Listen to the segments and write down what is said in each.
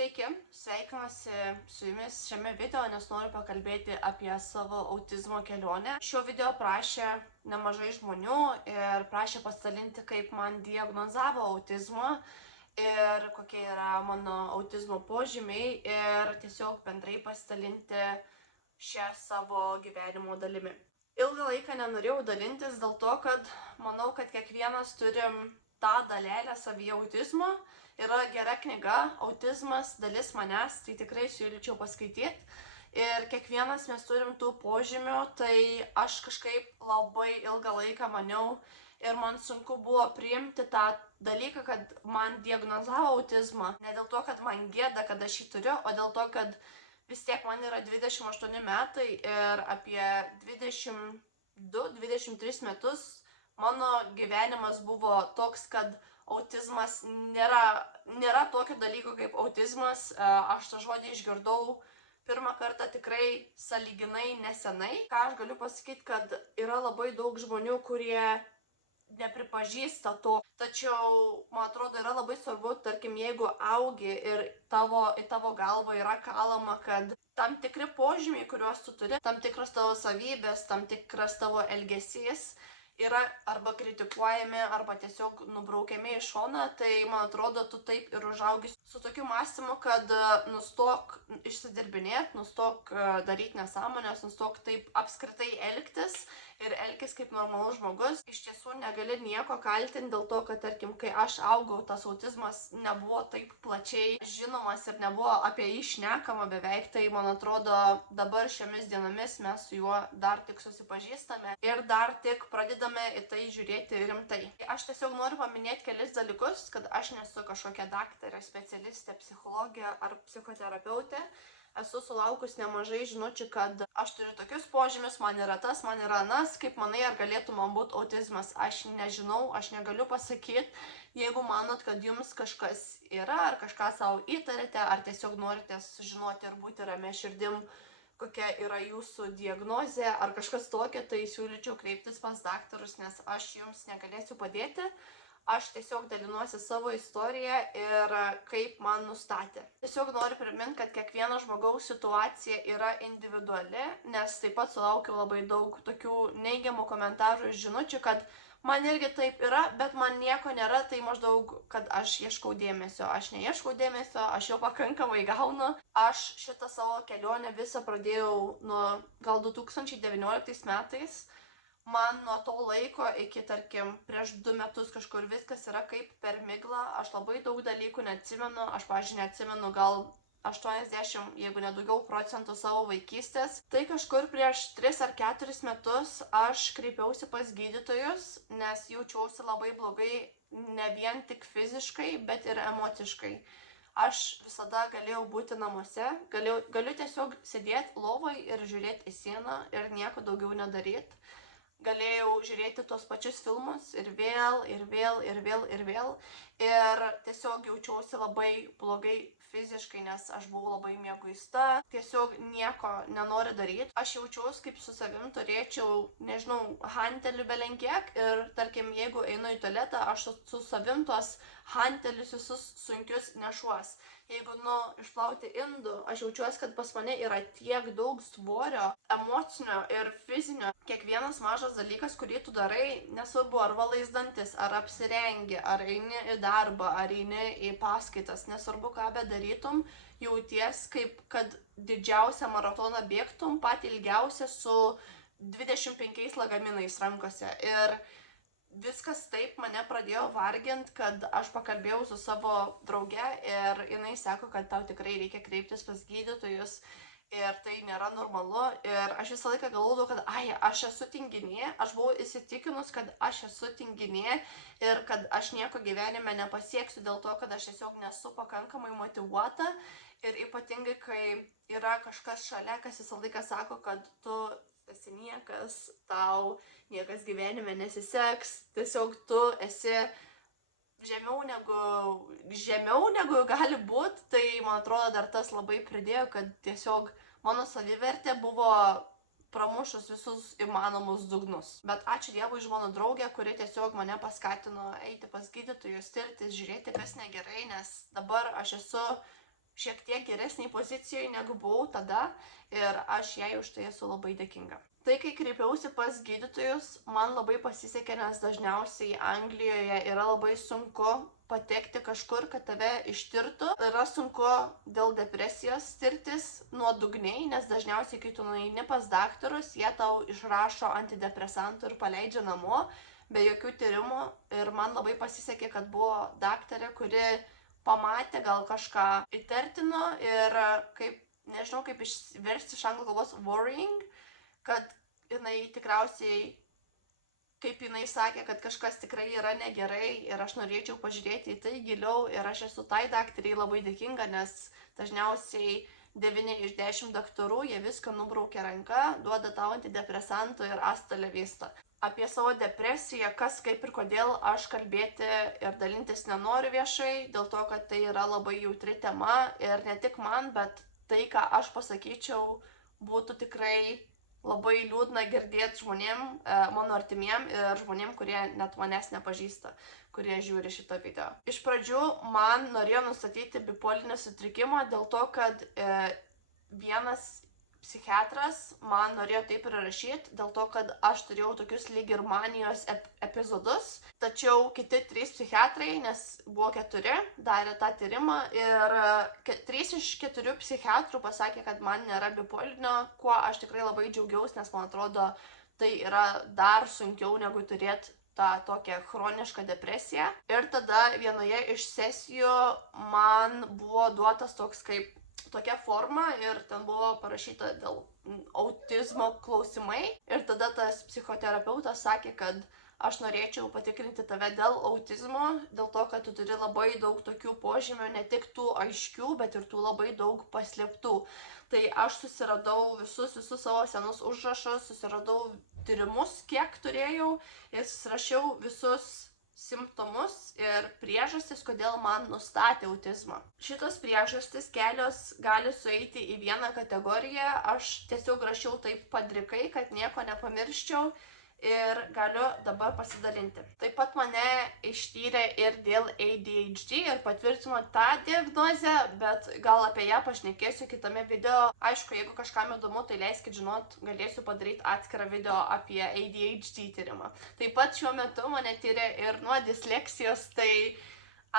Sveiki, sveikinuosi su jumis šiame video, nes noriu pakalbėti apie savo autizmo kelionę. Šio video prašė nemažai žmonių ir prašė pasidalinti, kaip man diagnozavo autizmą ir kokie yra mano autizmo požymiai ir tiesiog bendrai pasidalinti šią savo gyvenimo dalimi. Ilgą laiką nenorėjau dalintis dėl to, kad manau, kad kiekvienas turim tą dalelę savyje autizmo. Yra gera knyga Autizmas dalis manęs, tai tikrai siūlyčiau paskaityti. Ir kiekvienas mes turim tų požymių, tai aš kažkaip labai ilgą laiką maniau ir man sunku buvo priimti tą dalyką, kad man diagnozavo autizmą. Ne dėl to, kad man gėda, kad aš jį turiu, o dėl to, kad vis tiek man yra 28 metai ir apie 22-23 metus mano gyvenimas buvo toks, kad autizmas nėra tokio dalyko kaip autizmas. Aš tą žodį išgirdau pirmą kartą tikrai sąlyginai nesenai. Ką aš galiu pasakyti, kad yra labai daug žmonių, kurie nepripažįsta to. Tačiau, man atrodo, yra labai svarbu, tarkim, jeigu augi ir į tavo galvą yra kalama, kad tam tikri požymiai, kuriuos tu turi, tam tikros tavo savybės, tam tikras tavo elgesys yra arba kritikuojami, arba tiesiog nubraukiami į šoną, tai man atrodo, tu taip ir užaugi su tokiu mąstymu, kad nustok išsidirbinėti, nustok daryti nesąmonės, nustok taip apskritai elgtis ir elgtis kaip normalus žmogus. Iš tiesų negali nieko kaltinti dėl to, kad, tarkim, kai aš augau, tas autizmas nebuvo taip plačiai žinomas ir nebuvo apie jį šnekama beveik, tai man atrodo, dabar šiomis dienomis mes su juo dar tik susipažįstame ir dar tik pradedame į tai žiūrėti rimtai. Aš tiesiog noriu paminėti kelis dalykus, kad aš nesu kažkokia daktarė, specialistė, psichologė ar psichoterapeutė. Esu sulaukus nemažai žinučių, kad aš turiu tokius požymius, man yra tas, man yra anas, kaip manai, ar galėtų man būti autizmas. Aš nežinau, aš negaliu pasakyti. Jeigu manot, kad jums kažkas yra, ar kažką savo įtarėte, ar tiesiog norite sužinoti ir būti ramia širdim, kokia yra jūsų diagnozė ar kažkas tokio, tai siūlyčiau kreiptis pas daktarus, nes aš jums negalėsiu padėti. Aš tiesiog dalinuosi savo istoriją ir kaip man nustatė. Tiesiog noriu priminti, kad kiekvieno žmogaus situacija yra individuali, nes taip pat sulaukiu labai daug tokių neigiamų komentarų ir žinučių, kad man irgi taip yra, bet man nieko nėra, tai maždaug, kad aš ieškau dėmesio. Aš neieškau dėmesio, aš jau pakankamai gaunu. Aš šitą savo kelionę visą pradėjau nuo gal 2019 metais. Man nuo to laiko iki, tarkim, prieš 2 metus kažkur viskas yra kaip per miglą. Aš labai daug dalykų neatsimenu. Aš, pavyzdžiui, neatsimenu gal 80, jeigu nedaugiau procentų savo vaikystės. Tai kažkur prieš 3 ar 4 metus aš kreipiausi pas gydytojus, nes jaučiausi labai blogai ne vien tik fiziškai, bet ir emociškai. Aš visada galėjau būti namuose, galiu tiesiog sėdėti lovoj ir žiūrėti į sieną ir nieko daugiau nedaryti. Galėjau žiūrėti tos pačius filmus ir vėl, ir vėl, ir vėl, ir vėl. Ir tiesiog jaučiausi labai blogai fiziškai, nes aš buvau labai mieguista. Tiesiog nieko nenoriu daryti. Aš jaučiausi, kaip su savim turėčiau, nežinau, hantelių belenkiek. Ir tarkim, jeigu einu į tualetą, aš su savim tuos hantelius visus sunkius nešuos. Jeigu išplauti indų, aš jaučiuosi, kad pas mane yra tiek daug svorio, emocinio ir fizinio. Kiekvienas mažas dalykas, kurį tu darai, nesvarbu ar valais dantis, ar apsirengi, ar eini į darbą, ar eini į paskaitas, nesvarbu ką bedarytum, jauties kaip kad didžiausią maratoną bėgtum, patį ilgiausią su 25 lagaminais rankose. Ir viskas taip mane pradėjo varginti, kad aš pakalbėjau su savo drauge ir jinai sako, kad tau tikrai reikia kreiptis pas gydytojus ir tai nėra normalu. Ir aš visą laiką galvodavau, kad aš esu tinginė, aš buvau įsitikinus, kad aš esu tinginė ir kad aš nieko gyvenime nepasieksiu dėl to, kad aš tiesiog nesu pakankamai motyvuota. Ir ypatingai, kai yra kažkas šalia, kas visą laiką sako, kad tu esi niekas, tau niekas gyvenime nesiseks, tiesiog tu esi žemiau negu gali būti, tai man atrodo dar tas labai pridėjo, kad tiesiog mano savivertė buvo pramušus visus įmanomus dugnus. Bet ačiū Dievui už mano draugę, kuri tiesiog mane paskatino eiti pas gydytojus, tirtis, žiūrėti, kas negerai, nes dabar aš esu šiek tiek geresniai pozicijoje negu buvau tada ir aš jai už tai esu labai dėkinga. Tai, kai kreipiausi pas gydytojus, man labai pasisekė, nes dažniausiai Anglijoje yra labai sunku patekti kažkur, kad tave ištirtų. Yra sunku dėl depresijos tirtis nuodugniai, nes dažniausiai, kai tu nueini pas daktarus, jie tau išrašo antidepresantų ir paleidžia namo be jokių tyrimų. Ir man labai pasisekė, kad buvo daktarė, kuri pamatė gal kažką įtartino ir nežinau kaip išversti iš anglų kalbos worrying, kad jinai tikriausiai, kaip jinai sakė, kad kažkas tikrai yra negerai ir aš norėčiau pažiūrėti į tai giliau ir aš esu tai daktariai labai dėkinga, nes dažniausiai 9 iš 10 daktarų jie viską nubraukia ranka, duoda tau antidepresantų ir hasta la vista. Apie savo depresiją, kas, kaip ir kodėl aš kalbėti ir dalintis nenoriu viešai, dėl to, kad tai yra labai jautri tema ir ne tik man, bet tai, ką aš pasakyčiau, būtų tikrai labai liūdna girdėti žmonėm, mano artimiem ir žmonėm, kurie net manęs nepažįsta, kurie žiūri šitą video. Iš pradžių man norėjo nustatyti bipolinį sutrikimą dėl to, kad vienas psichiatras man norėjo taip ir rašyti, dėl to, kad aš turėjau tokius lyg ir manijos epizodus, tačiau kiti 3 psichiatrai, nes buvo 4, darė tą tyrimą ir 3 iš 4 psichiatrų pasakė, kad man nėra bipolinio, kuo aš tikrai labai džiaugiausi, nes man atrodo, tai yra dar sunkiau negu turėti tą tokią chronišką depresiją. Ir tada vienoje iš sesijų man buvo duotas toks kaip tokia forma ir ten buvo parašyta dėl autizmo klausimai ir tada tas psichoterapeutas sakė, kad aš norėčiau patikrinti tave dėl autizmo, dėl to, kad tu turi labai daug tokių požymių, ne tik tų aiškių, bet ir tų labai daug paslėptų. Tai aš susiradau visus savo senus užrašus, susiradau tyrimus, kiek turėjau ir susirašiau visus simptomus ir priežastis, kodėl man nustatė autizmą. Šitos priežastis kelios gali sueiti į vieną kategoriją, aš tiesiog rašiau taip padrikai, kad nieko nepamirščiau ir galiu dabar pasidalinti. Taip pat mane ištyrė ir dėl ADHD ir patvirtino tą diagnozę, bet gal apie ją pašnekėsiu kitame video. Aišku, jeigu kažkam įdomu, tai leiskit žinot, galėsiu padaryti atskirą video apie ADHD tyrimą. Taip pat šiuo metu mane tyrė ir nuo disleksijos, tai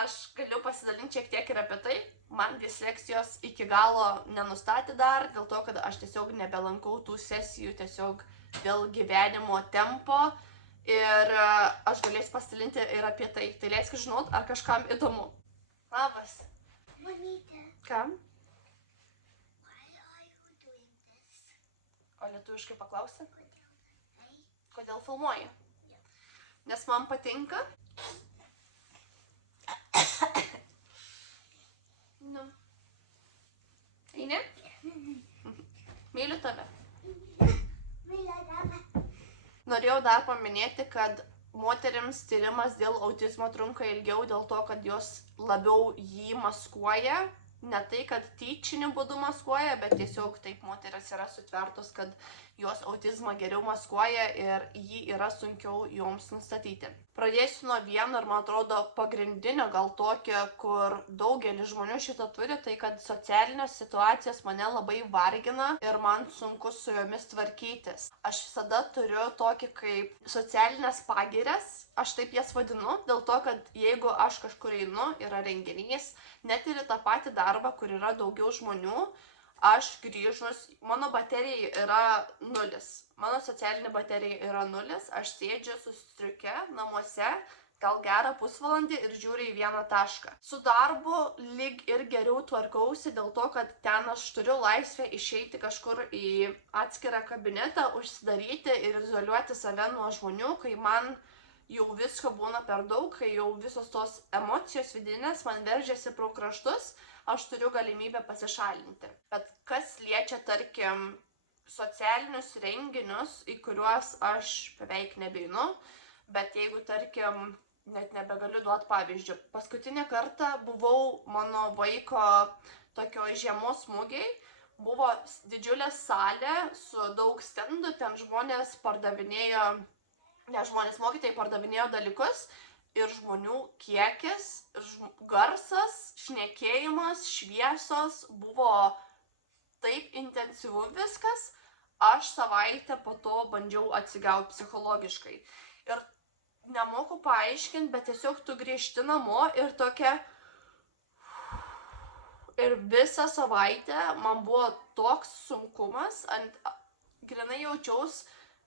aš galiu pasidalinti šiek tiek ir apie tai. Man disleksijos iki galo nenustatė dar, dėl to, kad aš tiesiog nebelankau tų sesijų tiesiog dėl gyvenimo tempo ir aš galėsiu pasidalinti ir apie tai. Tai leiskit žinot, ar kažkam įdomu. Labas. Mamytė. Kam? Why are you doing this? O lietuviškai paklausi? Hey. Kodėl filmuoji? Nes man patinka. Nu. Eini? Myliu tave. Norėjau dar paminėti, kad moterims tyrimas dėl autizmo trunka ilgiau dėl to, kad jos labiau jį maskuoja. Ne tai, kad tyčiniu būdu maskuoja, bet tiesiog taip moteris yra sutvertos, kad jos autizmą geriau maskuoja ir jį yra sunkiau joms nustatyti. Pradėsiu nuo vieno ir man atrodo pagrindinio, gal tokio, kur daugelis žmonių šitą turi, tai kad socialinės situacijos mane labai vargina ir man sunku su jomis tvarkytis. Aš visada turiu tokį kaip socialinės pagirias, aš taip jas vadinu, dėl to, kad jeigu aš kažkur einu, yra renginys, net ir į tą patį darbą, kur yra daugiau žmonių, aš grįžus, mano baterija yra 0. Mano socialinė baterija yra 0. Aš sėdžiu su striuke namuose, gal gerą pusvalandį ir žiūriu į vieną tašką. Su darbu lyg ir geriau tvarkausi dėl to, kad ten aš turiu laisvę išeiti kažkur į atskirą kabinetą, užsidaryti ir izoliuoti save nuo žmonių, kai man jau visko būna per daug, kai jau visos tos emocijos vidinės man veržiasi pro kraštus, aš turiu galimybę pasišalinti. Bet kas liečia, tarkim, socialinius renginius, į kuriuos aš beveik nebeinu, bet jeigu, tarkim, net nebegaliu duoti pavyzdžių. Paskutinį kartą buvau mano vaiko tokio žiemos mugėj, buvo didžiulė salė su daug stendų, ten žmonės pardavinėjo, ne žmonės mokytojai pardavinėjo dalykus, ir žmonių kiekis, garsas, šnekėjimas, šviesos buvo taip intensyvu viskas, aš savaitę po to bandžiau atsigauti psichologiškai. Ir nemoku paaiškinti, bet tiesiog tu grįžti namo ir tokia... Ir visą savaitę man buvo toks sunkumas, grinai jaučiaus,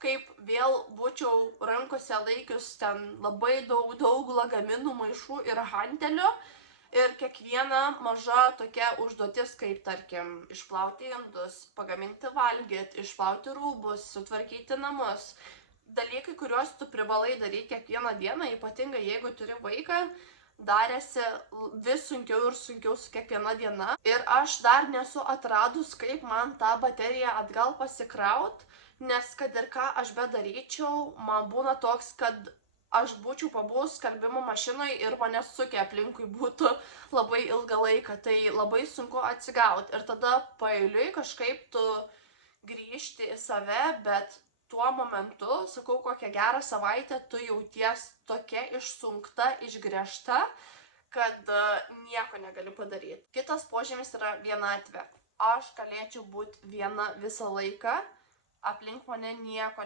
kaip vėl būčiau rankose laikius ten labai daug lagaminų, maišų ir hantelio. Ir kiekviena maža tokia užduotis, kaip tarkim, išplauti indus, pagaminti valgyt, išplauti rūbus, sutvarkyti namus. Dalykai, kuriuos tu privalai daryti kiekvieną dieną, ypatingai jeigu turi vaiką, darėsi vis sunkiau ir sunkiau su kiekviena diena. Ir aš dar nesu atradus, kaip man tą bateriją atgal pasikraut, nes kad ir ką aš bedaryčiau, man būna toks, kad aš būčiau pabuvus skalbimo mašinoje ir mane sukę aplinkui būtų labai ilgą laiką. Tai labai sunku atsigauti. Ir tada paeiliui kažkaip tu grįžti į save, bet tuo momentu, sakau, kokią gerą savaitę tu jauties tokia išsunkta, išgręžta, kad nieko negali padaryti. Kitas požymis yra vienatvė. Aš galėčiau būti viena visą laiką, aplink mane nieko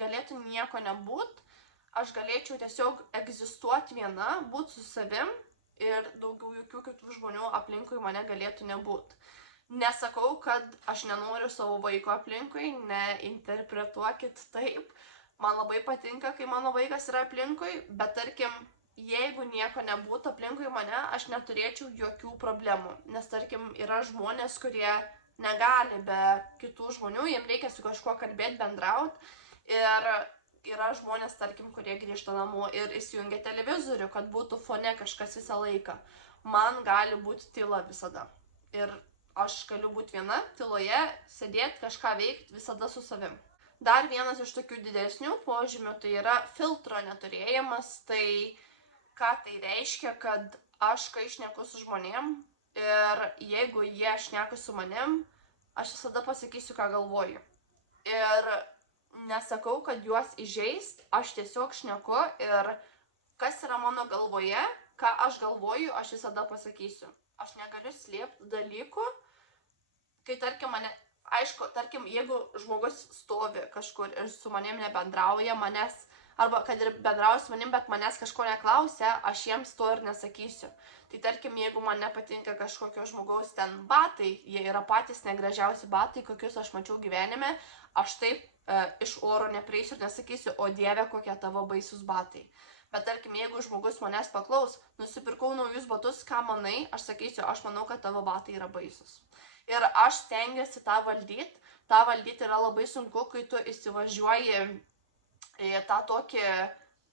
galėtų nieko nebūt, aš galėčiau tiesiog egzistuoti viena, būti su savim ir daugiau jokių kitų žmonių aplinkui mane galėtų nebūti. Nesakau, kad aš nenoriu savo vaiko aplinkui, neinterpretuokit taip. Man labai patinka, kai mano vaikas yra aplinkui, bet tarkim, jeigu nieko nebūtų aplinkui mane, aš neturėčiau jokių problemų. Nes tarkim, yra žmonės, kurie negali be kitų žmonių, jiems reikia su kažkuo kalbėti, bendrauti. Ir yra žmonės, tarkim, kurie grįžta namo ir įsijungia televizorių, kad būtų fone kažkas visą laiką. Man gali būti tyla visada. Ir aš galiu būti viena, tyloje, sėdėti, kažką veikti, visada su savim. Dar vienas iš tokių didesnių požymių tai yra filtro neturėjimas. Tai ką tai reiškia, kad aš kai šneku su žmonėm ir jeigu jie šneka su manim, aš visada pasakysiu, ką galvoju. Ir nesakau, kad juos įžeist, aš tiesiog šneku ir kas yra mano galvoje, ką aš galvoju, aš visada pasakysiu. Aš negaliu slėpti dalykų, kai tarkim mane, aišku, tarkim, jeigu žmogus stovi kažkur ir su manim nebendrauja, arba kad ir bendrauja su manim, bet manęs kažko neklausia, aš jiems to ir nesakysiu. Tai tarkim, jeigu man nepatinka kažkokio žmogaus ten batai, jie yra patys negražiausi batai, kokius aš mačiau gyvenime, aš taip iš oro neprieisiu ir nesakysiu, o Dieve, kokie tavo baisus batai. Bet tarkim, jeigu žmogus manęs paklaus, nusipirkau naujus batus, ką manai, aš sakysiu, aš manau, kad tavo batai yra baisus. Ir aš stengiuosi tą valdyti. Ta valdyti yra labai sunku, kai tu įsivažiuoji į tą tokį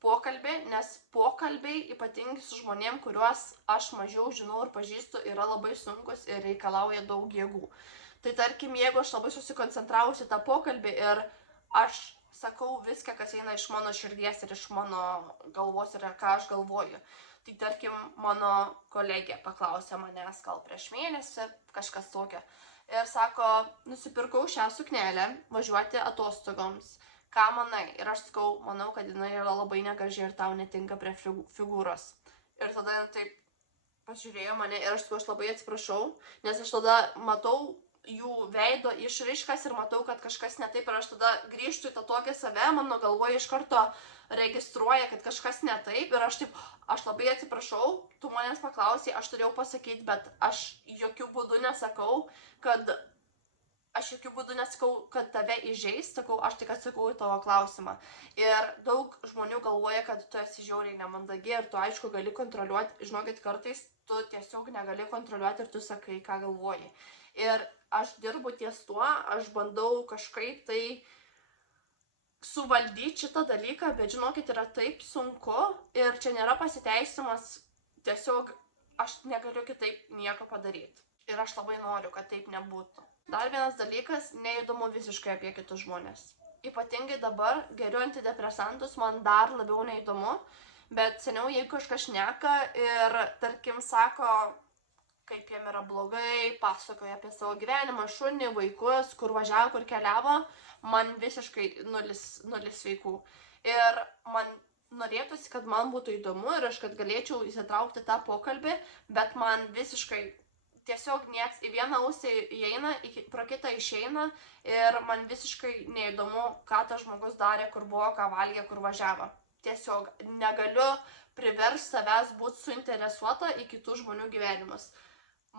pokalbį, nes pokalbiai, ypatingai su žmonėm, kuriuos aš mažiau žinau ir pažįstu, yra labai sunkus ir reikalauja daug jėgų. Tai tarkim, jeigu aš labai susikoncentravusi tą pokalbį ir aš sakau viską, kas eina iš mano širdies ir iš mano galvos ir ką aš galvoju. Tai tarkim, mano kolegė paklausė manęs gal prieš mėnesį, kažkas tokio. Ir sako, nusipirkau šią suknelę važiuoti atostogoms. Ką manai? Ir aš sakau, manau, kad jinai yra labai negraži ir tau netinka prie figūros. Ir tada taip pažiūrėjo mane ir aš sakau, aš labai atsiprašau, nes aš tada matau jų veido išraiškas ir matau, kad kažkas ne taip ir aš tada grįžtu į tą tokią save, mano galvoje iš karto registruoja, kad kažkas ne taip ir aš labai atsiprašau, tu manęs paklausai, aš turėjau pasakyti, bet aš jokių būdų nesakau, kad tave įžeis, sakau, aš tik atsakau į tavo klausimą. Ir daug žmonių galvoja, kad tu esi žiauriai nemandagi ir tu aišku gali kontroliuoti, žinokit, kartais tu tiesiog negali kontroliuoti ir tu sakai, ką galvoji. Ir aš dirbu ties tuo, aš bandau kažkaip tai suvaldyti šitą dalyką, bet žinokit, yra taip sunku ir čia nėra pasiteisimas, tiesiog aš negaliu kitaip nieko padaryti. Ir aš labai noriu, kad taip nebūtų. Dar vienas dalykas, neįdomu visiškai apie kitus žmonės. Ypatingai dabar geriu antidepresantus, man dar labiau neįdomu, bet seniau jeigu kažkas šneka ir tarkim sako, kaip jiem yra blogai, pasakoja apie savo gyvenimą, šunį, vaikus, kur važiavo, kur keliavo, man visiškai nulis sveikų. Ir man norėtųsi, kad man būtų įdomu ir aš kad galėčiau įsitraukti tą pokalbį, bet man visiškai tiesiog nieks į vieną ausį įeina, pro kitą išeina ir man visiškai neįdomu, ką tas žmogus darė, kur buvo, ką valgė, kur važiavo. Tiesiog negaliu priversti savęs būti suinteresuota į kitų žmonių gyvenimus.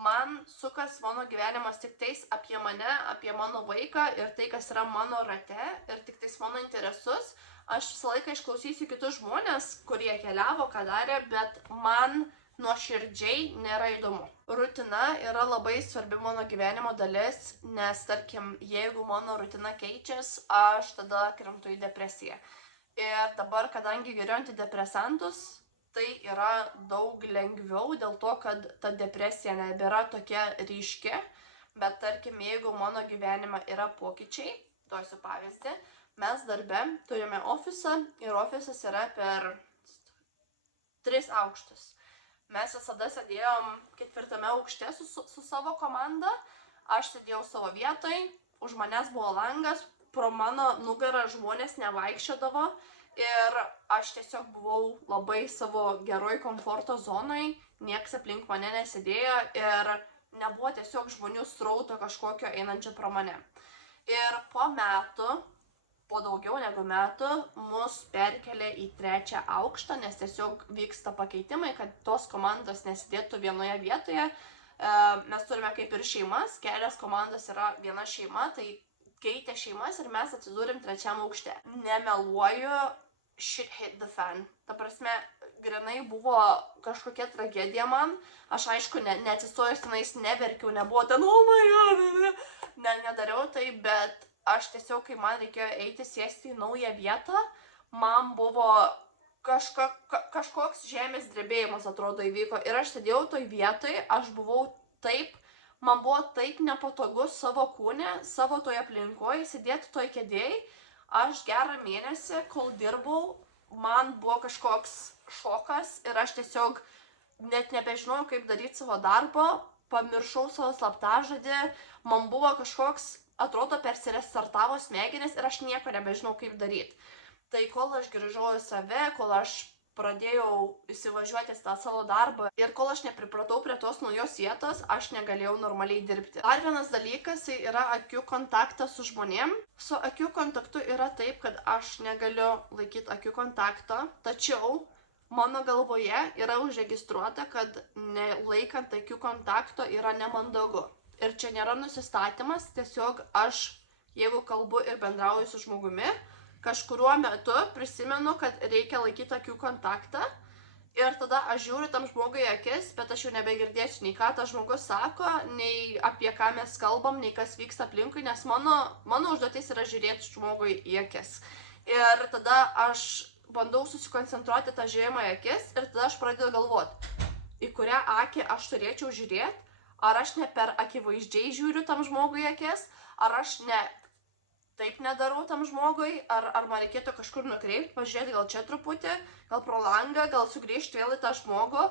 Man sukas mano gyvenimas tik tais apie mane, apie mano vaiką ir tai, kas yra mano rate ir tik tais mano interesus. Aš visą laiką išklausysiu kitus žmonės, kurie keliavo, ką darė, bet man nuoširdžiai nėra įdomu. Rutina yra labai svarbi mano gyvenimo dalis, nes, tarkim, jeigu mano rutina keičias, aš tada krentu į depresiją. Ir dabar, kadangi geriu antidepresantus, tai yra daug lengviau dėl to, kad ta depresija nebėra tokia ryški, bet tarkim, jeigu mano gyvenime yra pokyčiai, duosiu pavyzdį, mes darbe turime ofisą ir ofisas yra per 3 aukštus. Mes visada sėdėjom 4 aukšte su savo komanda, aš sėdėjau savo vietoj, už manęs buvo langas, pro mano nugarą žmonės nevaikščiodavo ir aš tiesiog buvau labai savo geroj komforto zonai, nieks aplink mane nesėdėjo ir nebuvo tiesiog žmonių srauto kažkokio einančio pro mane. Ir po metų, po daugiau negu metų, mus perkelė į 3 aukštą, nes tiesiog vyksta pakeitimai, kad tos komandos nesidėtų vienoje vietoje. Mes turime kaip ir šeimas, kelias komandos yra viena šeima, tai keitė šeimas ir mes atsidūrėm 3 aukšte. Nemeluoju, shit hit the fan. Ta prasme, grinai buvo kažkokia tragedija man. Aš aišku, neatsistojus tenais neverkiau, nebuvo ten, oh my god, nedariau tai, bet aš tiesiog, kai man reikėjo eiti sėsti į naują vietą, man buvo kažkoks žemės drebėjimas, atrodo, įvyko. Ir aš sėdėjau toj vietoj, aš buvau taip, man buvo taip nepatogu savo kūne, savo toj aplinkoje, sėdėti toj kėdėjai. Aš gerą mėnesį, kol dirbau, man buvo kažkoks šokas ir aš tiesiog net nebežinojau, kaip daryti savo darbą, pamiršau savo slaptažodį, man buvo kažkoks, atrodo, persirestartavo smegenis ir aš nieko nebežinau, kaip daryti. Tai kol aš grįžau į save, kol aš pradėjau įsivažiuoti tą savo darbą ir kol aš nepripratau prie tos naujos vietos, aš negalėjau normaliai dirbti. Dar vienas dalykas tai yra akių kontaktas su žmonėm. Su akių kontaktu yra taip, kad aš negaliu laikyti akių kontakto, tačiau mano galvoje yra užregistruota, kad nelaikant akių kontakto yra nemandagu. Ir čia nėra nusistatymas, tiesiog aš, jeigu kalbu ir bendrauju su žmogumi, kažkuriuo metu prisimenu, kad reikia laikyti akių kontaktą ir tada aš žiūriu tam žmogui į akis, bet aš jau nebegirdėsiu nei ką tas žmogus sako, nei apie ką mes kalbam, nei kas vyksta aplinkui, nes mano užduotis yra žiūrėti žmogui į akis. Ir tada aš bandau susikoncentruoti tą žiūrėjimą į akis ir tada aš pradedu galvoti, į kurią akį aš turėčiau žiūrėti, ar aš ne per akivaizdžiai žiūriu tam žmogui į akis, ar aš taip nedarau tam žmogui, ar man reikėtų kažkur nukreipti, pažiūrėti gal čia truputį, gal pro langą, gal sugrįžti vėl į tą žmogų.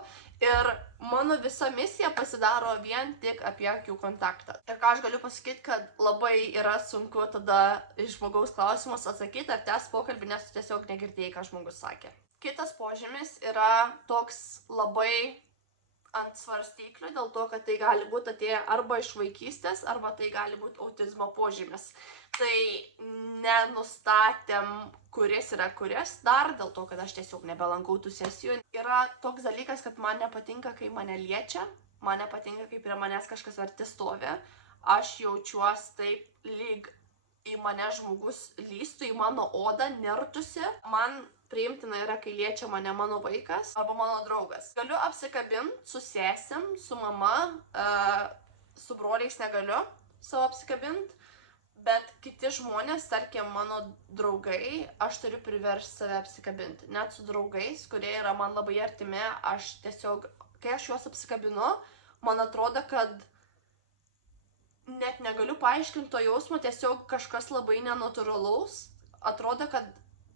Ir mano visa misija pasidaro vien tik apie akių kontaktą. Ir ką aš galiu pasakyti, kad labai yra sunku tada iš žmogaus klausimus atsakyti ar tęsti pokalbį, nes tu tiesiog negirdėjai, ką žmogus sakė. Kitas požymis yra toks labai ant svarstyklių, dėl to, kad tai gali būti atėję arba iš vaikystės, arba tai gali būti autizmo požymis. Tai nenustatėm, kuris yra kuris dar, dėl to, kad aš tiesiog nebelankau tų sesijų. Yra toks dalykas, kad man nepatinka, kai mane liečia, man nepatinka, kai prie manęs kažkas arti stovi. Aš jaučiuosi taip, lyg į mane žmogus lįstų, į mano odą, nertusi. Man priimtina yra, kai liečia mane mano vaikas arba mano draugas. Galiu apsikabinti su sesim, su mama, su broliais negaliu savo apsikabinti, bet kiti žmonės, tarkim mano draugai, aš turiu priversti save apsikabinti. Net su draugais, kurie yra man labai artimi, aš tiesiog, kai aš juos apsikabinu, man atrodo, kad net negaliu paaiškinti to jausmo, tiesiog kažkas labai nenatūralaus. Atrodo, kad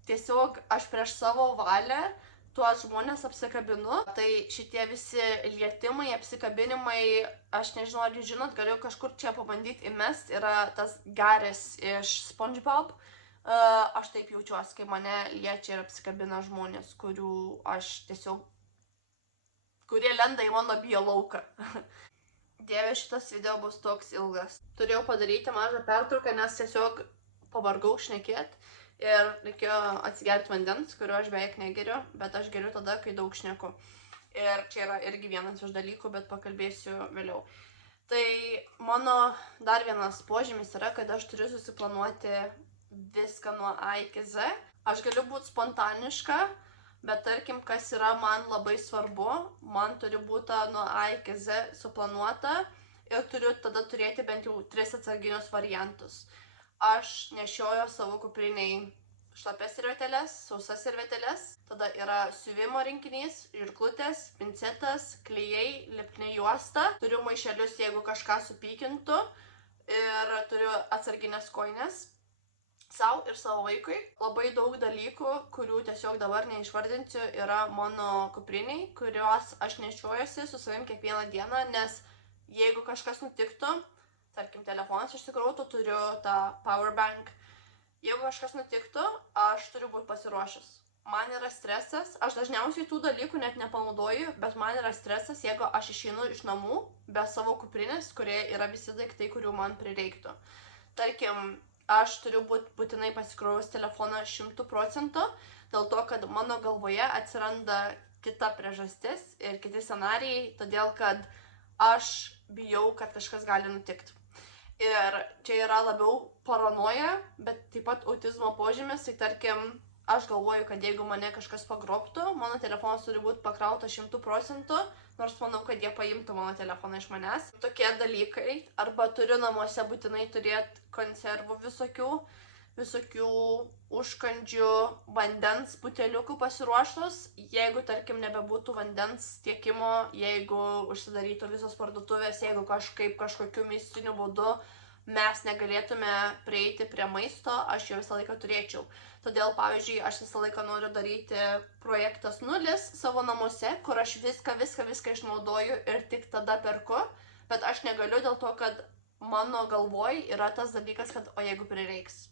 tiesiog aš prieš savo valią tuos žmonės apsikabinu. Tai šitie visi lietimai, apsikabinimai, aš nežinau, ar jūs žinot, galiu kažkur čia pabandyti įmest, yra tas Garis iš SpongeBob. Aš taip jaučiuosi, kai mane liečia ir apsikabina žmonės, kurie lenda į mano biolauką. Dieve, šitas video bus toks ilgas. Turėjau padaryti mažą pertrauką, nes tiesiog pavargau šnekėt ir reikėjo atsigerti vandens, kurio aš beveik negeriu, bet aš geriu tada, kai daug šneku. Ir čia yra irgi vienas iš dalykų, bet pakalbėsiu vėliau. Tai mano dar vienas požymis yra, kad aš turiu susiplanuoti viską nuo A iki Z. Aš galiu būti spontaniška, bet tarkim, kas yra man labai svarbu, man turi būti nuo A iki Z suplanuota ir turiu tada turėti bent jau 3 atsarginius variantus. Aš nešioju savo kupriniai šlapias servetėles, sausas servetėles, tada yra siuvimo rinkinys, žirklutės, pincetas, klijai, lipni juosta, turiu maišelius, jeigu kažką supykintų ir turiu atsarginės kojines savo ir savo vaikui. Labai daug dalykų, kurių tiesiog dabar neišvardinsiu, yra mano kupriniai, kuriuos aš nešiojuosi su savim kiekvieną dieną, nes jeigu kažkas nutiktų, tarkim telefonas išsikrautų, turiu tą powerbank. Jeigu kažkas nutiktų, aš turiu būti pasiruošęs. Man yra stresas, aš dažniausiai tų dalykų net nepanaudoju, bet man yra stresas, jeigu aš išeinu iš namų be savo kuprinės, kurie yra visi daiktai, kurių man prireiktų. Tarkim, aš turiu būti būtinai pasikrovus telefoną 100%, dėl to, kad mano galvoje atsiranda kita priežastis ir kiti scenarijai, todėl kad aš bijau, kad kažkas gali nutikti. Ir čia yra labiau paranoja, bet taip pat autizmo požymis, tai tarkim, aš galvoju, kad jeigu mane kažkas pagrobtų, mano telefonas turi būti pakrautas 100%, nors manau, kad jie paimtų mano telefoną iš manęs. Tokie dalykai, arba turiu namuose būtinai turėti konservų visokių užkandžių, vandens buteliukų pasiruoštus, jeigu, tarkim, nebebūtų vandens tiekimo, jeigu užsidarytų visos parduotuvės, jeigu kažkokiu mistiniu būdu mes negalėtume prieiti prie maisto, aš jo visą laiką turėčiau. Todėl, pavyzdžiui, aš visą laiką noriu daryti projektas 0 savo namuose, kur aš viską išnaudoju ir tik tada perku, bet aš negaliu dėl to, kad mano galvoj yra tas dalykas, kad o jeigu prireiks.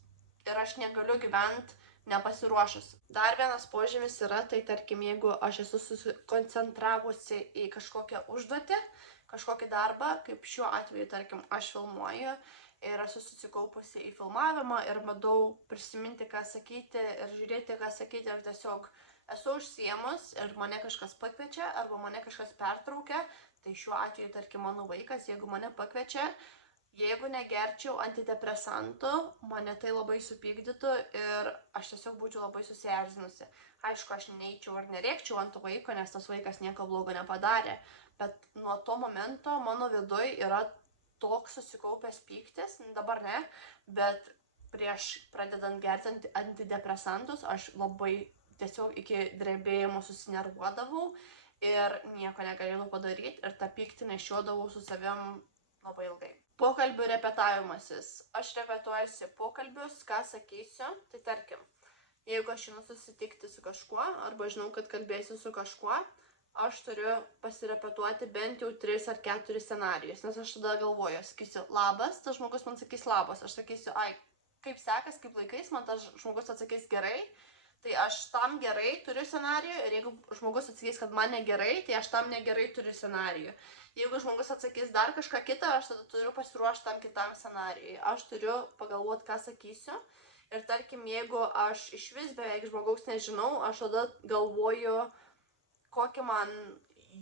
Ir aš negaliu gyventi nepasiruošus. Dar vienas požymis yra, tai tarkim, jeigu aš esu susikoncentravusi į kažkokią užduotį, kažkokį darbą, kaip šiuo atveju, tarkim, aš filmuoju ir esu susikaupusi į filmavimą ir bandau prisiminti, ką sakyti ir žiūrėti, ką sakyti, ir tiesiog esu užsiėmus ir mane kažkas pakviečia arba mane kažkas pertraukia, tai šiuo atveju, tarkim, mano vaikas, jeigu mane pakviečia, jeigu negerčiau antidepresantų, mane tai labai supykdytų ir aš tiesiog būčiau labai susierzinusi. Aišku, aš neeičiau ir nerėkčiau ant vaiko, nes tas vaikas nieko blogo nepadarė, bet nuo to momento mano viduj yra toks susikaupęs pyktis, dabar ne, bet prieš pradedant gerti antidepresantus aš labai tiesiog iki drebėjimo susinervuodavau ir nieko negalėjau padaryti ir tą pyktį nešiodavau su savim labai ilgai. Pokalbių repetavimasis. Aš repetuojuosi pokalbius, ką sakysiu. Tai tarkim, jeigu aš einu susitikti su kažkuo, arba žinau, kad kalbėsiu su kažkuo, aš turiu pasirepetuoti bent jau 3 ar 4 scenarijus, nes aš tada galvoju, sakysiu labas, tas žmogus man sakys labas, aš sakysiu, ai, kaip sekas, kaip laikais, man tas žmogus atsakys gerai, tai aš tam gerai turiu scenarijų ir jeigu žmogus atsakys, kad man negerai, tai aš tam negerai turiu scenarijų. Jeigu žmogus atsakys dar kažką kitą, aš tada turiu pasiruošti tam kitam scenarijui. Aš turiu pagalvoti, ką sakysiu. Ir tarkim, jeigu aš iš vis beveik žmogaus nežinau, aš tada galvoju, kokį man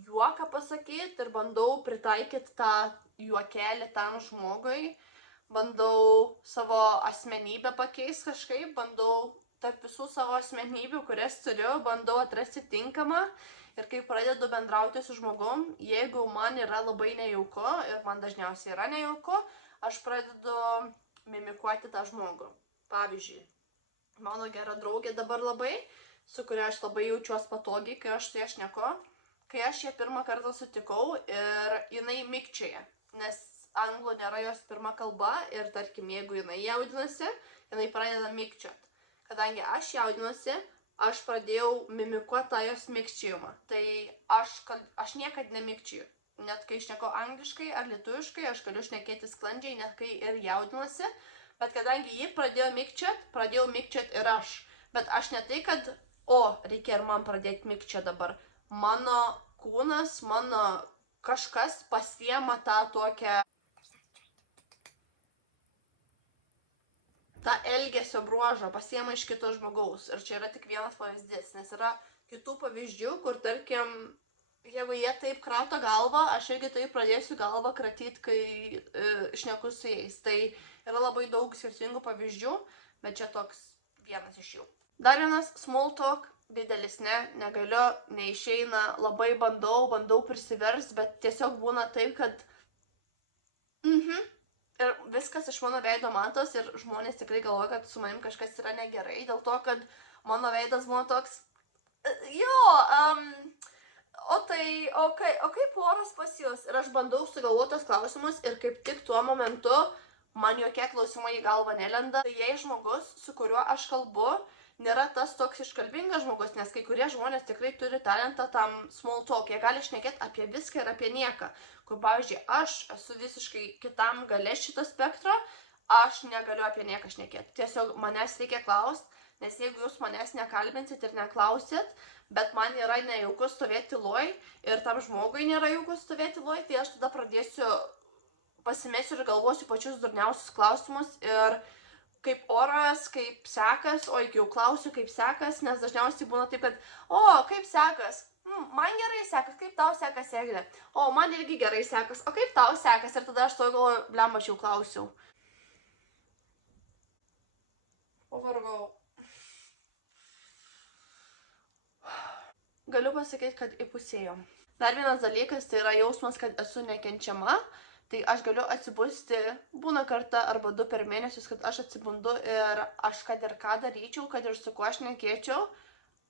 juoką pasakyti ir bandau pritaikyti tą juokelį tam žmogui. Bandau savo asmenybę pakeisti kažkaip, bandau tarp visų savo asmenybių, kurias turiu, bandau atrasti tinkamą. Ir kai pradedu bendrauti su žmogum, jeigu man yra labai nejauku, ir man dažniausiai yra nejauku, aš pradedu mimikuoti tą žmogų. Pavyzdžiui, mano gera draugė dabar labai, su kuria aš labai jaučiuos patogiai, kai aš su ja šneku, kai aš ją pirmą kartą sutikau ir jinai mikčioja, nes anglų nėra jos pirma kalba ir tarkim, jeigu jinai jaudinasi, jinai pradeda mikčiot. Kadangi aš jaudinuosi, aš pradėjau mimikuoti tą jos mikčiojimą. Tai aš niekad nemikčioju. Net kai šneku angliškai ar lietuviškai, aš galiu šnekėti sklandžiai, net kai ir jaudinuosi, Bet kadangi ji pradėjo mikčiot ir aš. Bet aš ne tai, kad, reikia ir man pradėti mikčiot dabar. Mano kūnas, mano kažkas pasiema tą tokią tą elgesio bruožą pasiema iš kito žmogaus. Ir čia yra tik vienas pavyzdys, nes yra kitų pavyzdžių, kur, tarkim, jeigu jie taip krato galvą, aš irgi taip pradėsiu galvą kratyti, kai šneku su jais. Tai yra labai daug skirtingų pavyzdžių, bet čia toks vienas iš jų. Dar vienas small talk, didelis negaliu, neišeina, labai bandau prisiversti, bet tiesiog būna taip, kad ir viskas iš mano veido matos ir žmonės tikrai galvoja, kad su manim kažkas yra negerai, dėl to, kad mano veidas buvo toks, o kaip oras pas jūs? Ir aš bandau sugalvoti tos klausimus ir kaip tik tuo momentu man jokie klausimai į galvą nelenda. Tai jei žmogus, su kuriuo aš kalbu, nėra tas toks iškalbingas žmogus, nes kai kurie žmonės tikrai turi talentą tam small talk, jie gali šnekėti apie viską ir apie nieką. Kur, pavyzdžiui, aš esu visiškai kitam gale šito spektro, aš negaliu apie nieką šnekėti. Tiesiog manęs reikia klausti, nes jeigu jūs manęs nekalbinsit ir neklausit, bet man yra nejauku stovėti tyloj ir tam žmogui nėra jauku stovėti tyloj, tai aš tada pradėsiu pasimesiu ir galvosiu pačius durniausius klausimus ir kaip oras, kaip sekas, iki jau klausiu, kaip sekas, nes dažniausiai būna taip, kad, kaip sekas, man gerai sekas, kaip tau sekas, Eglė, man irgi gerai sekas, o kaip tau sekas, ir tada aš to galvoju, blemba, aš jau klausiau. Pavargau. Galiu pasakyti, kad įpusėjau. Dar vienas dalykas, tai yra jausmas, kad esu nekenčiama. Tai aš galiu atsibusti, būna kartą arba 2 per mėnesius, kad aš atsibundu ir aš kad ir ką daryčiau, kad ir su kuo aš nekėčiau,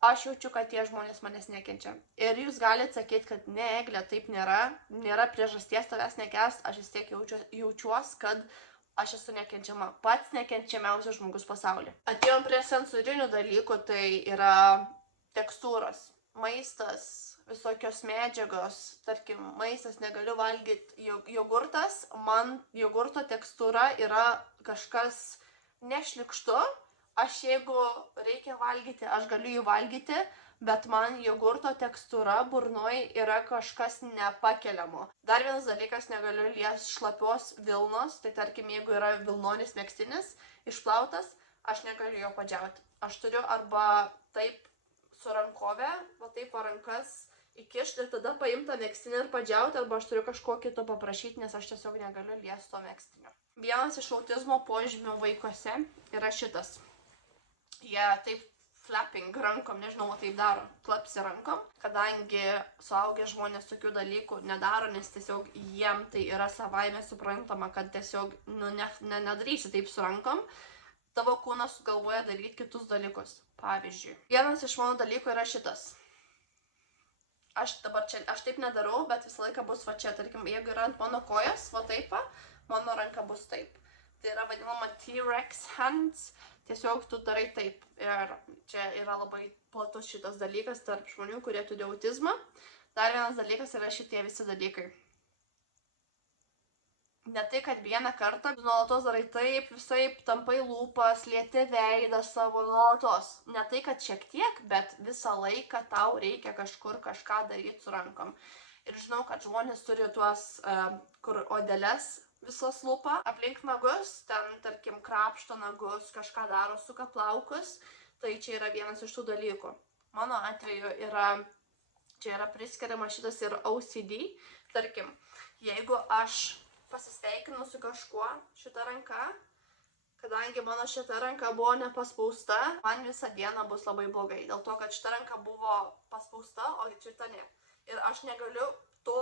aš jaučiu, kad tie žmonės manęs nekenčia. Ir jūs galite sakyti, kad ne, Eglė, taip nėra priežasties tavęs nekęst, aš vis tiek jaučiuos, kad aš esu nekenčiama, pats nekenčiamiausias žmogus pasaulyje. Atėjom prie sensorinių dalykų, tai yra tekstūros, maistas, visokios medžiagos, tarkim, maistas negaliu valgyti jogurtas, man jogurto tekstūra yra kažkas nešlikštu, aš jeigu reikia valgyti, aš galiu jį valgyti, bet man jogurto tekstūra burnoj yra kažkas nepakeliamo. Dar vienas dalykas, negaliu liesti šlapios vilnos, tai tarkim, jeigu yra vilnonis megztinis išplautas, aš negaliu jo padžiauti. Aš turiu arba taip su rankove, va taip po rankas įkišti ir tada paimti tą megztinį ir padžiauti, arba aš turiu kažko kito paprašyti, nes aš tiesiog negaliu liesti to megztinio. Vienas iš autizmo požymių vaikuose yra šitas. Jie taip flapping rankom, nežinau, taip daro, klapsi rankom, kadangi suaugę žmonės tokių dalykų nedaro, nes tiesiog jiem tai yra savaime suprantama, kad tiesiog nedarysi taip su rankom, tavo kūnas sugalvoja daryti kitus dalykus. Pavyzdžiui, vienas iš mano dalykų yra šitas. Aš taip nedarau, bet visą laiką bus va čia, tarkim, jeigu yra ant mano kojas, va taip, mano ranka bus taip. Tai yra vadinama T-Rex hands, tiesiog tu darai taip. Ir čia yra labai platus šitas dalykas tarp žmonių, kurie turi autizmą. Dar vienas dalykas yra šitie visi dalykai. Ne tai, kad vieną kartą nuolatos darai taip, visaip tampai lūpas, lieti veidą savo nuolatos. Ne tai, kad šiek tiek, bet visą laiką tau reikia kažkur kažką daryti su rankom. Ir žinau, kad žmonės turi tuos, kur odeles visas lūpa, aplink nagus, ten, tarkim, krapšto nagus, kažką daro, suka plaukus. Tai čia yra vienas iš tų dalykų. Mano atveju čia yra priskiriama šitas ir OCD. Tarkim, jeigu aš pasisveikinu su kažkuo šitą ranką, kadangi mano šita ranka buvo nepaspausta, man visą dieną bus labai blogai, dėl to, kad šita ranka buvo paspausta, o šita ne. Ir aš negaliu to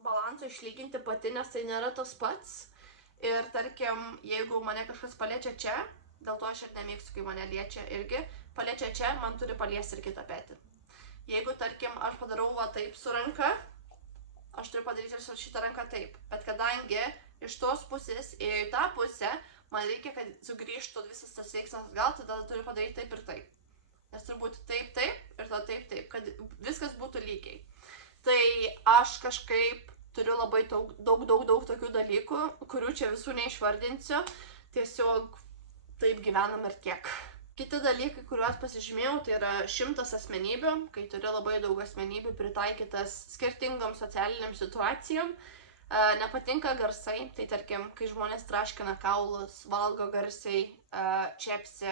balanso išlyginti pati, nes tai nėra tas pats. Ir tarkim, jeigu mane kažkas paliečia čia, dėl to aš ir nemėgstu, kai mane liečia irgi, paliečia čia, man turi paliesti ir kitą petį. Jeigu, tarkim, aš padarau va taip su ranka, aš turiu padaryti ir su šitą ranką taip. Bet kadangi iš tos pusės ėjo į tą pusę, man reikia, kad sugrįžtų visas tas veiksmas atgal, tada turiu padaryti taip ir taip. Nes turi būti taip, taip ir tada taip, taip, kad viskas būtų lygiai. Tai aš kažkaip turiu labai daug tokių dalykų, kurių čia visų neišvardinsiu. tiesiog taip gyvenam ir tiek. Kiti dalykai, kuriuos pasižymėjau, tai yra 100 asmenybių, kai turi labai daug asmenybių pritaikytas skirtingom socialiniam situacijom. Nepatinka garsai, tai tarkim, kai žmonės traškina kaulus, valgo garsiai, čepsi,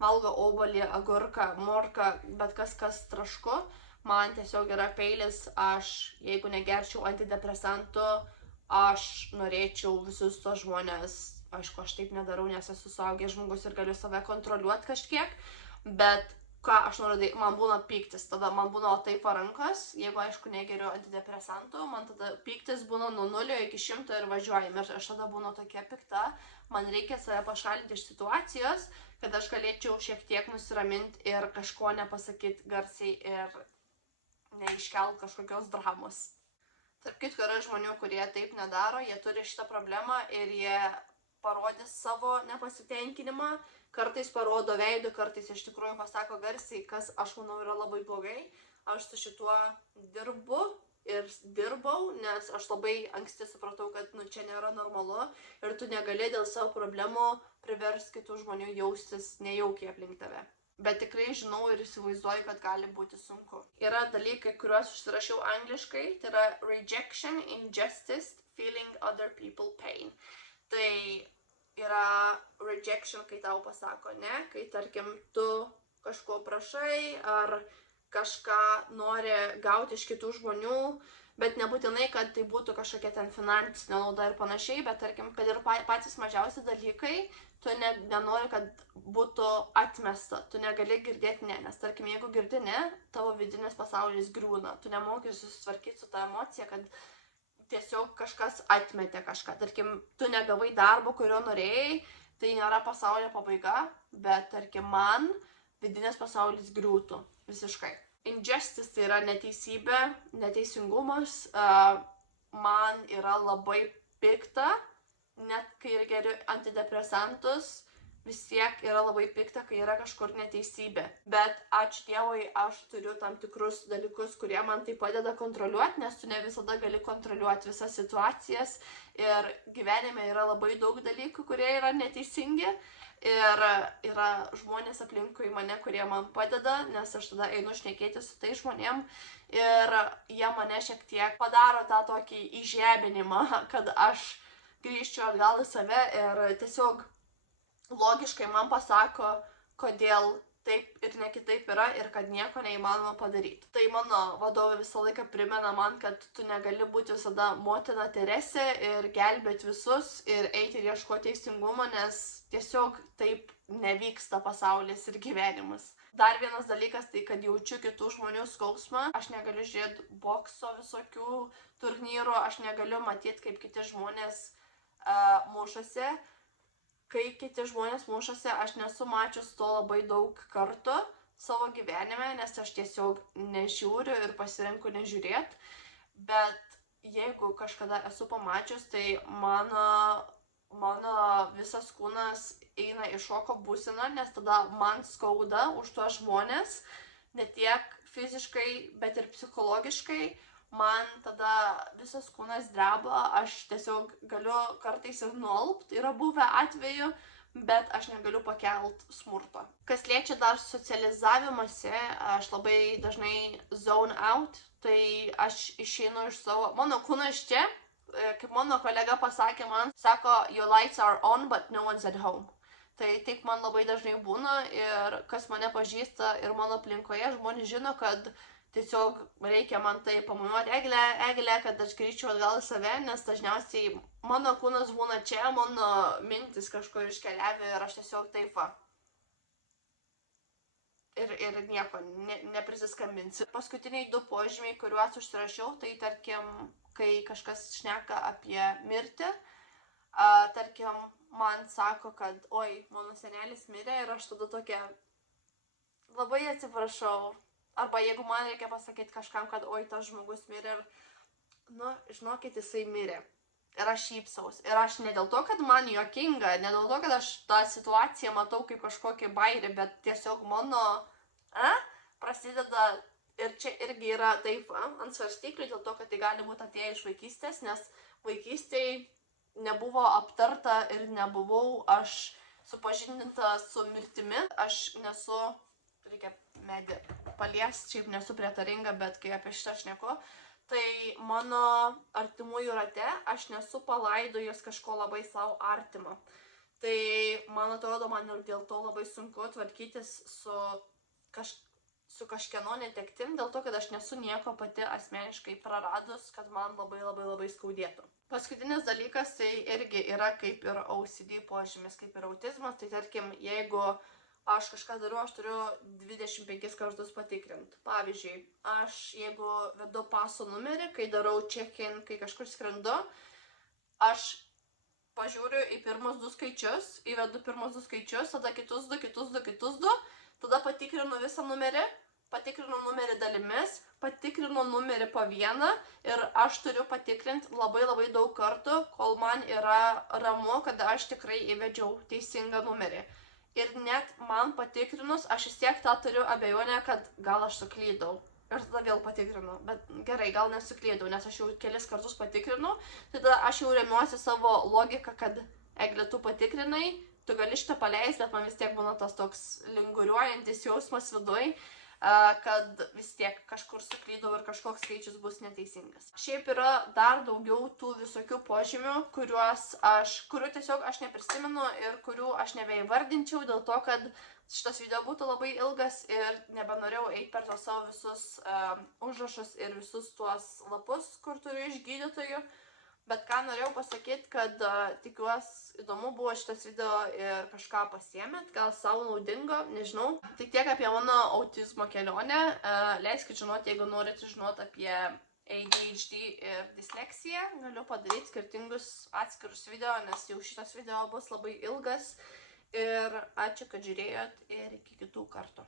valgo obuolį, agurką, morką, bet kas trašku, man tiesiog yra peilis, jeigu negerčiau antidepresantų, aš norėčiau visus tos žmonės, aišku, aš taip nedarau, nes esu suaugęs žmogus ir galiu save kontroliuoti kažkiek, bet ką aš noriu daryti, man būna pyktis, tada man būna taip rankos, jeigu aišku negeriu antidepresantų, man tada pyktis būna nuo 0 iki 100 ir važiuojam ir aš tada būnu tokia pikta, man reikia save pašalinti iš situacijos, kad aš galėčiau šiek tiek nusiraminti ir kažko nepasakyti garsiai ir neiškelt kažkokios dramos. Tarp kitko yra žmonių, kurie taip nedaro, jie turi šitą problemą ir jie parodys savo nepasitenkinimą, kartais parodo veidu, kartais iš tikrųjų pasako garsiai, kas aš manau yra labai blogai. Aš su šituo dirbu ir dirbau, nes aš labai anksti supratau, kad čia nėra normalu ir tu negali dėl savo problemų privers kitų žmonių jaustis nejaukiai aplink tave. Bet tikrai žinau ir įsivaizduoju, kad gali būti sunku. Yra dalykai, kuriuos užsirašiau angliškai, tai yra rejection, injustice, feeling other people pain. Tai yra rejection, kai tau pasako ne, kai tarkim tu kažko prašai ar kažką nori gauti iš kitų žmonių, bet nebūtinai, kad tai būtų kažkokia ten finansinė nauda ir panašiai, bet tarkim, kad ir patys mažiausi dalykai, tu nenori, kad būtų atmesta, tu negali girdėti ne, nes tarkim, jeigu girdi ne, tavo vidinis pasaulis griūna, tu nemoki susitvarkyti su ta emocija, kad tiesiog kažkas atmetė kažką. Tarkim, tu negavai darbo, kurio norėjai, tai nėra pasaulio pabaiga, bet tarkim, man vidinis pasaulis griūtų visiškai. Injustice tai yra neteisybė, neteisingumas, man yra labai pikta, net kai ir geriu antidepresantus, vis tiek yra labai pikta, kai yra kažkur neteisybė. Bet ačiū Dievui, aš turiu tam tikrus dalykus, kurie man tai padeda kontroliuoti, nes tu ne visada gali kontroliuoti visas situacijas ir gyvenime yra labai daug dalykų, kurie yra neteisingi ir yra žmonės aplinkui mane, kurie man padeda, nes aš tada einu šnekėti su tai žmonėm ir jie mane šiek tiek padaro tą tokį įžeminimą, kad aš grįžčiau atgal į save ir tiesiog logiškai man pasako, kodėl taip ir ne kitaip yra ir kad nieko neįmanoma padaryti. Tai mano vadovė visą laiką primena man, kad tu negali būti visada motina Teresė ir gelbėti visus ir eiti ir ieškoti teisingumo, nes tiesiog taip nevyksta pasaulis ir gyvenimas. Dar vienas dalykas tai, kad jaučiu kitų žmonių skausmą. Aš negaliu žiūrėti bokso visokių turnyrų, aš negaliu matyti, kaip kiti žmonės mušasi. Kai kiti žmonės mušasi, aš nesu mačius to labai daug kartų savo gyvenime, nes aš tiesiog nežiūriu ir pasirenku nežiūrėti. Bet jeigu kažkada esu pamačius, tai mano visas kūnas eina į šoko būseną, nes tada man skauda už tuos žmonės, ne tiek fiziškai, bet ir psichologiškai. Man tada visas kūnas dreba, aš tiesiog galiu kartais ir nualpt, yra buvę atveju, bet aš negaliu pakelt smurto. Kas liečia dar socializavimąsi, aš labai dažnai zone out, tai aš išeinu iš savo, mano kūnas čia, kaip mano kolega pasakė man, sako, your lights are on, but no one's at home. Tai taip man labai dažnai būna ir kas mane pažįsta ir mano aplinkoje, žmonės žino, kad tiesiog reikia man tai pamojuoti eglę, kad aš grįžčiau atgal į save, nes dažniausiai mano kūnas būna čia, mano mintis kažkur iškeliavę ir aš tiesiog taip va. Ir nieko, neprisiskambinsiu. Paskutiniai 2 požymiai, kuriuos užsirašiau, tai tarkim, kai kažkas šneka apie mirtį, tarkim, man sako, kad oi, mano senelis mirė ir aš tada tokia, labai atsiprašau. Arba jeigu man reikia pasakyti kažkam, kad oi, tas žmogus mirė ir, žinokit, jisai mirė. Ir aš šypsaus. Ir aš ne dėl to, kad man juokinga, ne dėl to, kad aš tą situaciją matau kaip kažkokį bairį, bet tiesiog mano, prasideda, ir čia irgi yra taip, ant svarstyklių, dėl to, kad tai gali būti atėję iš vaikystės, nes vaikystėje nebuvo aptarta ir nebuvau aš supažindinta su mirtimi. Aš nesu, reikia medį paliesti, šiaip nesu prietaringa, bet kai apie šitą šneku, tai mano artimųjų rate aš nesu palaidojus kažko labai savo artimo. Tai man atrodo, man ir dėl to labai sunku tvarkytis su kažkieno netektim, dėl to, kad aš nesu nieko pati asmeniškai praradus, kad man labai skaudėtų. Paskutinis dalykas tai irgi yra kaip ir OCD požymis, kaip ir autizmas. Tai tarkim, jeigu aš kažką darau, aš turiu 25 kartus patikrinti. Pavyzdžiui, aš jeigu vedu paso numerį, kai darau check-in, kai kažkur skrendu, aš pažiūriu į pirmus 2 skaičius, įvedu pirmus 2 skaičius, tada kitus 2, tada patikrinu visą numerį, patikrinu numerį dalimis, patikrinu numerį po vieną ir aš turiu patikrinti labai daug kartų, kol man yra ramu, kad aš tikrai įvedžiau teisingą numerį. Ir net man patikrinus, aš vis tiek tą turiu abejonę, kad gal aš suklydau. Ir tada vėl patikrinu. Bet gerai, gal nesuklydau, nes aš jau kelis kartus patikrinu. Tada aš jau remiuosi savo logiką, kad Egle, tu patikrinai, tu gali šitą paleisti, bet man vis tiek būna tas toks linguriuojantis jausmas viduj, kad vis tiek kažkur suklydau ir kažkoks skaičius bus neteisingas. Šiaip yra dar daugiau tų visokių požymių, kurių tiesiog aš neprisimenu ir kurių aš nebeįvardinčiau, dėl to, kad šitas video būtų labai ilgas ir nebenorėjau eiti per tos savo visus užrašus ir visus tuos lapus, kur turiu iš gydytojų. Bet ką norėjau pasakyti, kad tikiuosi įdomu buvo šitas video ir kažką pasiėmėt, gal savo naudingo, nežinau. Tai tiek apie mano autizmo kelionę. Leiskit žinoti, jeigu norite žinoti apie ADHD ir disleksiją. Galiu padaryti skirtingus atskirus video, nes jau šitas video bus labai ilgas. Ir ačiū, kad žiūrėjot ir iki kitų kartų.